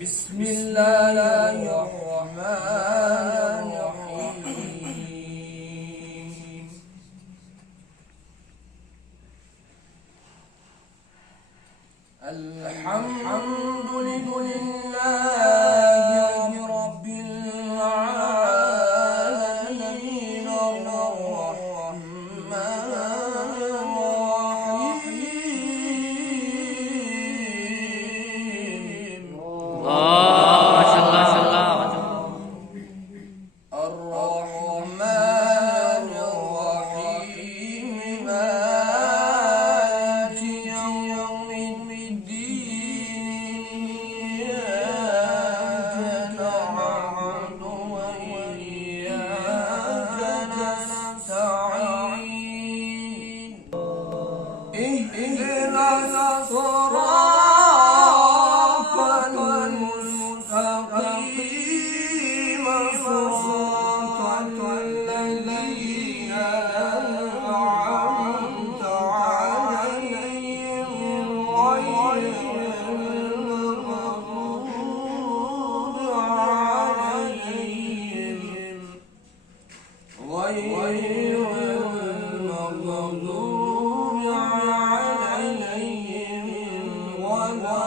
بسم الله الرحمن الرحيم الحمد لله رب العالمين الرحمن الرحيم الرحمن الرحيم مالك يوم الدين إياك نعبد وإياك نستعين اهدنا الصراط المستقيم صراط الذين أنعمت عليهم غير المغضوب عليهم ولا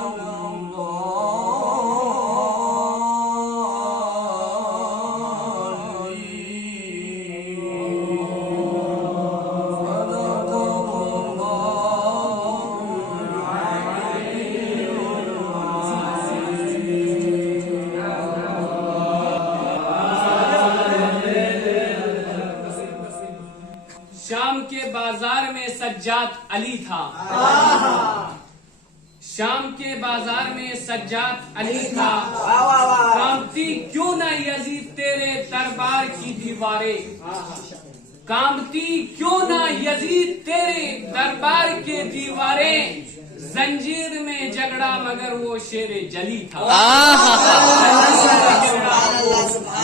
شام کے بازار میں سجاد علی تھا، شام کے بازار میں سجاد علی تھا، کامتی کیوں نہ یزید تیرے دربار کی دیواریں، کامتی کیوں نہ یزید تیرے دربار کے دیواریں، زنجیر میں جھگڑا مگر وہ شیر جلی تھا،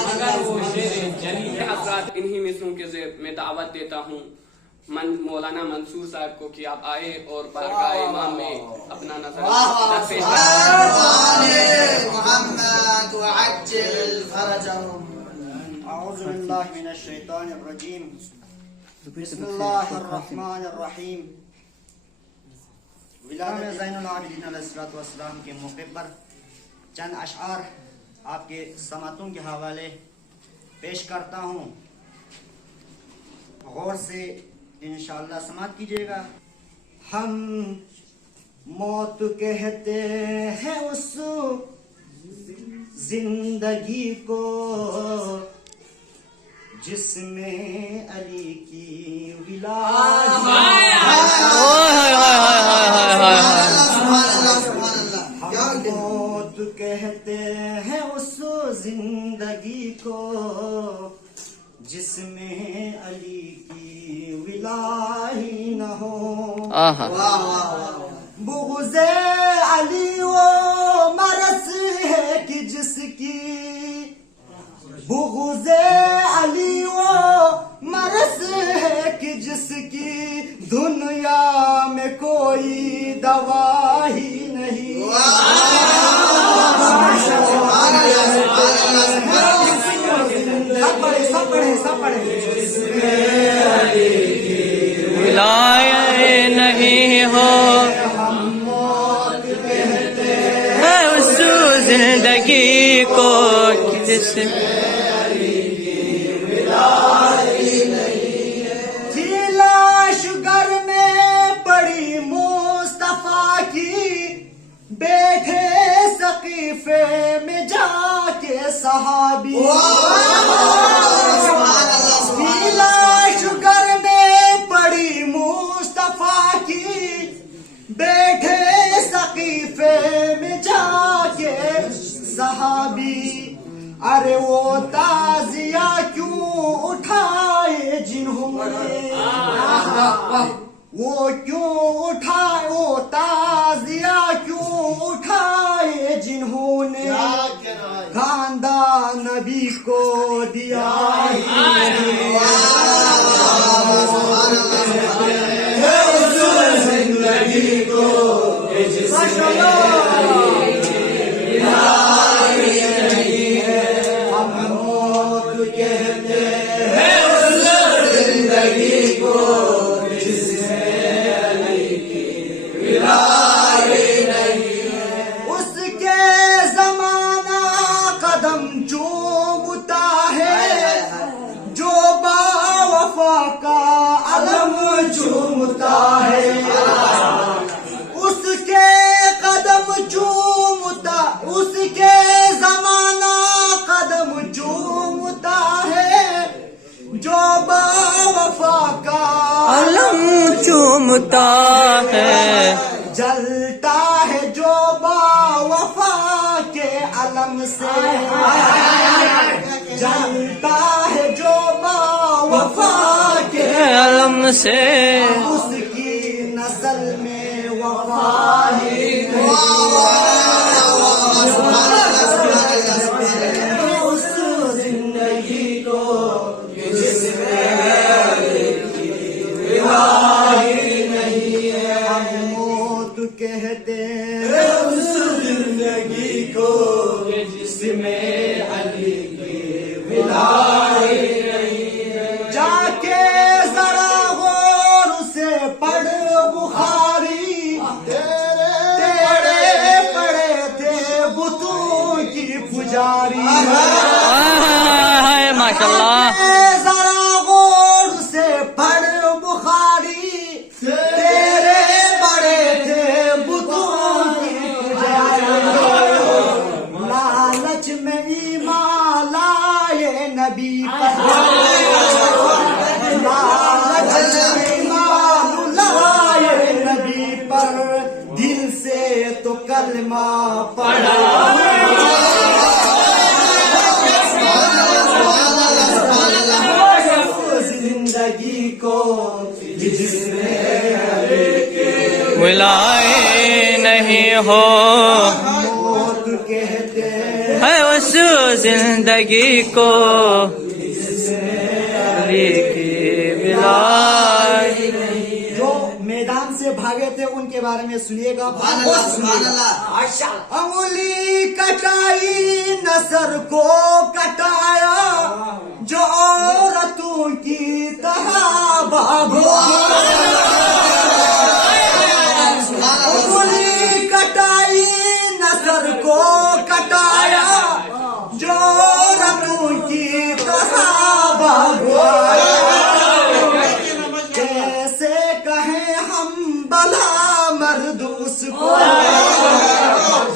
مگر وہ شیر جلی تھا۔ حضرات انہی مصروں کے ذریعے میں دعوت دیتا ہوں مولانا منصور صاحب کو کہ آپ آئے اور بارگاہ امام میں اپنا نظر پیش محمد وعجل فرجهم۔ اعوذ باللہ من الشیطان الرجیم، بسم اللہ الرحمن الرحیم۔ ولادت زین العابدین علیہ السلام کے موقع پر چند اشعار آپ کے سماعتوں کے حوالے پیش کرتا ہوں، غور سے انشاءاللہ سماعت کیجیے گا۔ ہم موت کہتے ہیں اس زندگی کو جس میں علی کی ولادت، ہم موت کہتے ہیں اس زندگی کو جس میں علی کی ولای نہ ہو۔ بغض علی وہ مرض ہے کہ جس کی، بغض علی وہ مرض ہے کہ جس کی دنیا میں کوئی دوا ہی نہیں۔ ولایت نہیں ہو ہے اس زندگی کو جس تھی لاش گر میں پڑی مصطفیٰ کی، بیٹھے سقیفے میں جا کے صحابی، کا علم چومتا ہے، اس کے قدم چومتا، اس کے زمانہ قدم چومتا ہے، جو با وفا کا علم چومتا ہے، جلتا ہے جو با وفا کے علم سے، جلتا ہے جو با وفا کے علم سے، اس کی نسل میں وفا ہی اس زندگی کو جس میں نہیں ہے، ہم موت کہتے ہیں اس زندگی کو جس میں علی کی ولای نہیں ہے، جا کے ذرا غور سے پڑھ بخاری، تیرے پڑے تھے بتوں کی پجاری، ماشاء اللہ، ذرا غور سے پڑھ بخاری، تیرے بڑے تھے بتوں کی پجاری، لالچ میں ایمان لائے نبی پر، لالچ میں ایمان لائے نبی پر، دل سے تو کلمہ پڑھا، زندگی کو جس میں ولائے نہیں ہو، موت کہتے ہے اس زندگی کو علی کی ولائے، جو میدان سے بھاگے تھے ان کے بارے میں سنیے گا، انگلی کٹائی نصر کو کٹایا، جو عورتوں کی طرح بھاگو، انگلی کٹائی نصر کو کٹایا، جو عورتوں کی طرح بھاگو، کیسے کہیں ہم بلا مرد اس کو،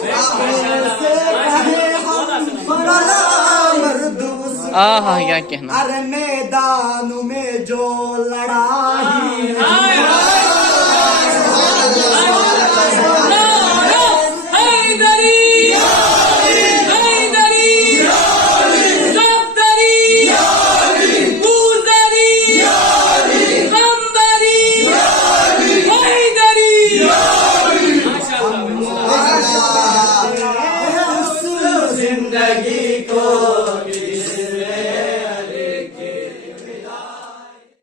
کیسے کہیں ہم بلا مرد اس کو، آہا کیا کہنا، ہر میدان میں جو لڑائی